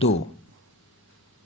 2।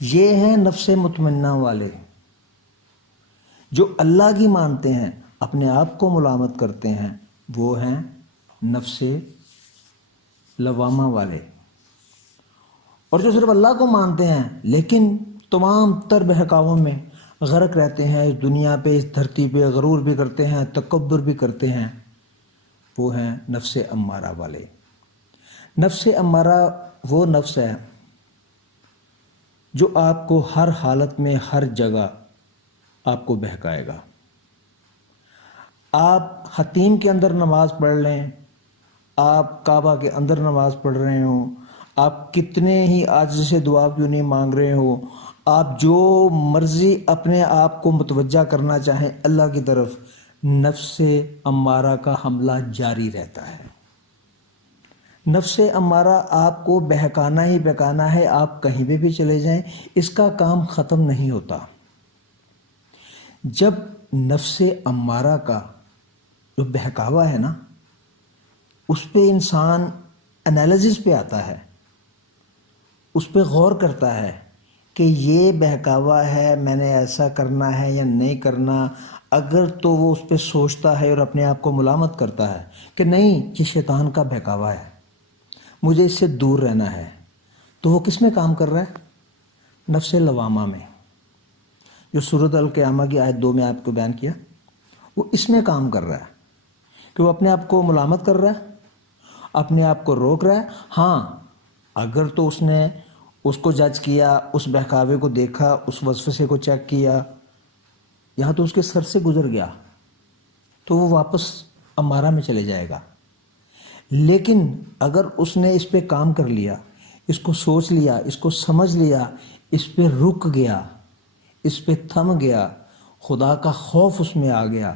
یہ ہیں نفس مطمئنہ والے، جو اللہ کی مانتے ہیں، اپنے آپ کو ملامت کرتے ہیں، وہ ہیں نفس لوامہ والے۔ اور جو صرف اللہ کو مانتے ہیں لیکن تمام تر بہکاووں میں غرق رہتے ہیں، اس دنیا پہ، اس دھرتی پہ غرور بھی کرتے ہیں، تکبر بھی کرتے ہیں، وہ ہیں نفس امارہ والے۔ نفس امارہ وہ نفس ہے جو آپ کو ہر حالت میں، ہر جگہ آپ کو بہکائے گا۔ آپ حتیم کے اندر نماز پڑھ لیں، آپ کعبہ کے اندر نماز پڑھ رہے ہوں، آپ کتنے ہی عاجزی سے دعا کیوں نہیں مانگ رہے ہو، آپ جو مرضی اپنے آپ کو متوجہ کرنا چاہیں اللہ کی طرف، نفس امارہ کا حملہ جاری رہتا ہے۔ نفس امارہ آپ کو بہکانا ہی بہکانا ہے، آپ کہیں پہ بھی چلے جائیں، اس کا کام ختم نہیں ہوتا۔ جب نفس امارہ کا جو بہکاوا ہے نا، اس پہ انسان انالیسس پہ آتا ہے، اس پہ غور کرتا ہے کہ یہ بہکاوا ہے، میں نے ایسا کرنا ہے یا نہیں کرنا، اگر تو وہ اس پہ سوچتا ہے اور اپنے آپ کو ملامت کرتا ہے کہ نہیں یہ شیطان کا بہکاوا ہے، مجھے اس سے دور رہنا ہے، تو وہ کس میں کام کر رہا ہے؟ نفس لوامہ میں، جو سورۃ القیامہ کی آیت 2 میں آپ کو بیان کیا، وہ اس میں کام کر رہا ہے کہ وہ اپنے آپ کو ملامت کر رہا ہے، اپنے آپ کو روک رہا ہے۔ ہاں، اگر تو اس نے اس کو جج کیا، اس بہکاوے کو دیکھا، اس وسوسے کو چیک کیا، یہاں تو اس کے سر سے گزر گیا، تو وہ واپس امارہ میں چلے جائے گا۔ لیکن اگر اس نے اس پہ کام کر لیا، اس کو سوچ لیا، اس کو سمجھ لیا، اس پہ رک گیا، اس پہ تھم گیا، خدا کا خوف اس میں آ گیا،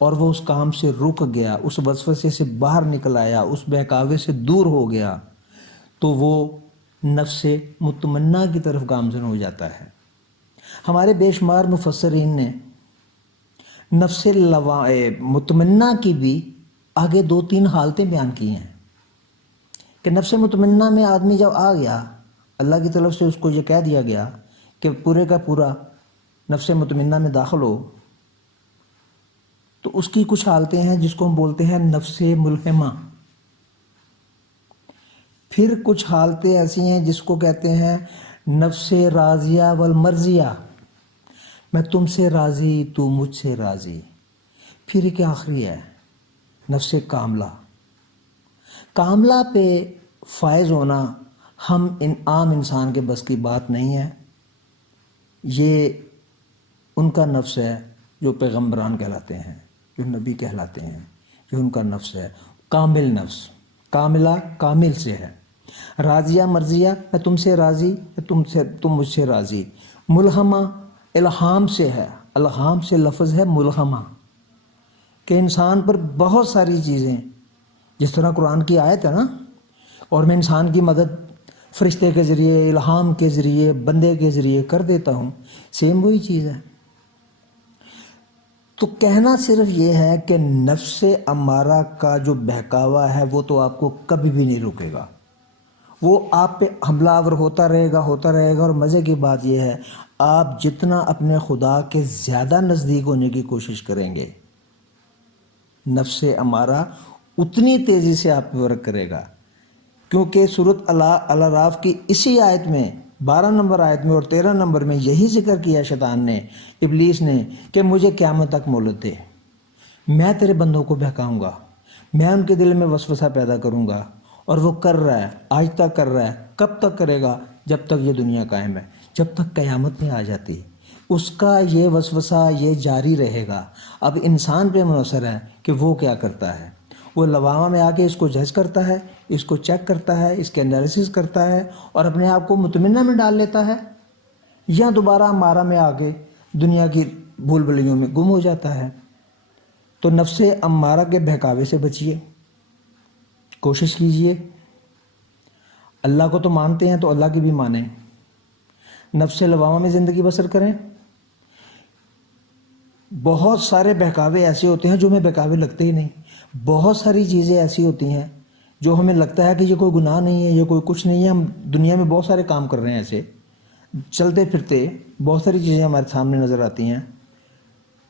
اور وہ اس کام سے رک گیا، اس وسوسے سے باہر نکل آیا، اس بہکاوے سے دور ہو گیا، تو وہ نفس مطمئنہ کی طرف گامزن ہو جاتا ہے۔ ہمارے بے شمار مفسرین نے نفس مطمئنہ کی بھی آگے 2-3 حالتیں بیان کی ہیں کہ نفس مطمئنہ میں آدمی جب آ گیا، اللہ کی طرف سے اس کو یہ کہہ دیا گیا کہ پورے کا پورا نفس مطمئنہ میں داخل ہو، تو اس کی کچھ حالتیں ہیں جس کو ہم بولتے ہیں نفس ملہمہ۔ پھر کچھ حالتیں ایسی ہیں جس کو کہتے ہیں نفس راضیہ والمرضیہ، میں تم سے راضی، تو مجھ سے راضی۔ پھر ایک آخری ہے نفس کاملہ۔ کاملہ پہ فائز ہونا ہم عام انسان کے بس کی بات نہیں ہے، یہ ان کا نفس ہے جو پیغمبران کہلاتے ہیں، جو نبی کہلاتے ہیں، یہ ان کا نفس ہے، کامل نفس۔ کاملہ کامل سے ہے، راضیہ مرضیہ میں تم سے راضی، تم مجھ سے راضی۔ ملہمہ الہام سے ہے، الہام سے لفظ ہے ملہمہ، کہ انسان پر بہت ساری چیزیں، جس طرح قرآن کی آیت ہے نا، اور میں انسان کی مدد فرشتے کے ذریعے، الہام کے ذریعے، بندے کے ذریعے کر دیتا ہوں، سیم وہی چیز ہے۔ تو کہنا صرف یہ ہے کہ نفس امارہ کا جو بہکاوا ہے وہ تو آپ کو کبھی بھی نہیں رکے گا، وہ آپ پہ حملہ آور ہوتا رہے گا، ہوتا رہے گا۔ اور مزے کی بات یہ ہے، آپ جتنا اپنے خدا کے زیادہ نزدیک ہونے کی کوشش کریں گے، نفس امارہ اتنی تیزی سے آپ پہ ورک کرے گا۔ کیونکہ سورۃ الاعراف کی اسی آیت میں، 12 نمبر آیت میں اور 13 نمبر میں یہی ذکر کیا شیطان نے، ابلیس نے، کہ مجھے قیامت تک مہلت دے، میں تیرے بندوں کو بہکاؤں گا، میں ان کے دل میں وسوسہ پیدا کروں گا۔ اور وہ کر رہا ہے، آج تک کر رہا ہے۔ کب تک کرے گا؟ جب تک یہ دنیا قائم ہے، جب تک قیامت نہیں آ جاتی، اس کا یہ وسوسہ یہ جاری رہے گا۔ اب انسان پہ منحصر ہے کہ وہ کیا کرتا ہے۔ وہ لوامہ میں آ کے اس کو جج کرتا ہے، اس کو چیک کرتا ہے، اس کے انالیسس کرتا ہے، اور اپنے آپ کو مطمئنہ میں ڈال لیتا ہے، یا دوبارہ امارہ میں آ کے دنیا کی بھول بھلیوں میں گم ہو جاتا ہے۔ تو نفس امارہ کے بہکاوے سے بچیے، کوشش کیجئے، اللہ کو تو مانتے ہیں تو اللہ کی بھی مانیں، نفس لوامہ میں زندگی بسر کریں۔ بہت سارے بہکاوے ایسے ہوتے ہیں جو ہمیں بہکاوے لگتے ہی نہیں، بہت ساری چیزیں ایسی ہوتی ہیں جو ہمیں لگتا ہے کہ یہ کوئی گناہ نہیں ہے، یہ کوئی کچھ نہیں ہے، ہم دنیا میں بہت سارے کام کر رہے ہیں ایسے، چلتے پھرتے بہت ساری چیزیں ہمارے سامنے نظر آتی ہیں،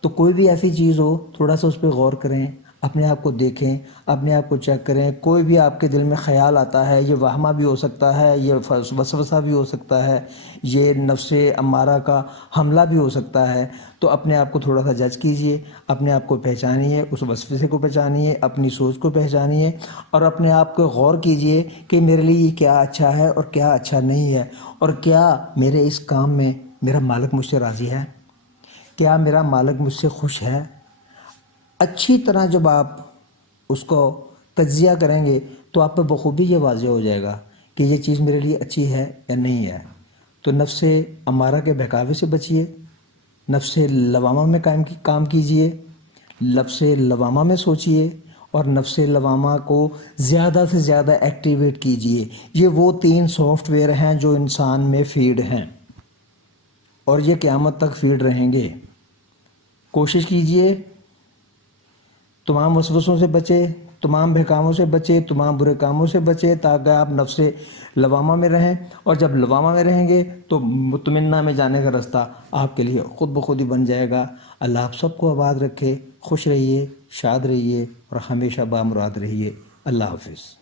تو کوئی بھی ایسی چیز ہو تھوڑا سا اس پہ غور کریں، اپنے آپ کو دیکھیں، اپنے آپ کو چیک کریں۔ کوئی بھی آپ کے دل میں خیال آتا ہے، یہ وہمہ بھی ہو سکتا ہے، یہ وسوسہ بھی ہو سکتا ہے، یہ نفس امارہ کا حملہ بھی ہو سکتا ہے، تو اپنے آپ کو تھوڑا سا جج کیجئے، اپنے آپ کو پہچانیے، اس وسوسے کو پہچانیے، اپنی سوچ کو پہچانیے، اور اپنے آپ کو غور کیجئے کہ میرے لیے یہ کیا اچھا ہے اور کیا اچھا نہیں ہے، اور کیا میرے اس کام میں میرا مالک مجھ سے راضی ہے، کیا میرا مالک مجھ سے خوش ہے۔ اچھی طرح جب آپ اس کو تجزیہ کریں گے تو آپ پہ بخوبی یہ واضح ہو جائے گا کہ یہ چیز میرے لیے اچھی ہے یا نہیں ہے۔ تو نفس امارہ کے بہکاوے سے بچیے، نفس لوامہ میں کام کیجئے، نفس لوامہ میں سوچئے، اور نفس لوامہ کو زیادہ سے زیادہ ایکٹیویٹ کیجئے۔ یہ وہ 3 سافٹ ویئر ہیں جو انسان میں فیڈ ہیں، اور یہ قیامت تک فیڈ رہیں گے۔ کوشش کیجئے تمام وسوسوں سے بچے، تمام بہکاووں سے بچے، تمام برے کاموں سے بچے، تاکہ آپ نفس لوامہ میں رہیں، اور جب لوامہ میں رہیں گے تو مطمئنہ میں جانے کا رستہ آپ کے لیے خود بخود ہی بن جائے گا۔ اللہ آپ سب کو آباد رکھے، خوش رہیے، شاد رہیے، اور ہمیشہ بامراد رہیے۔ اللہ حافظ۔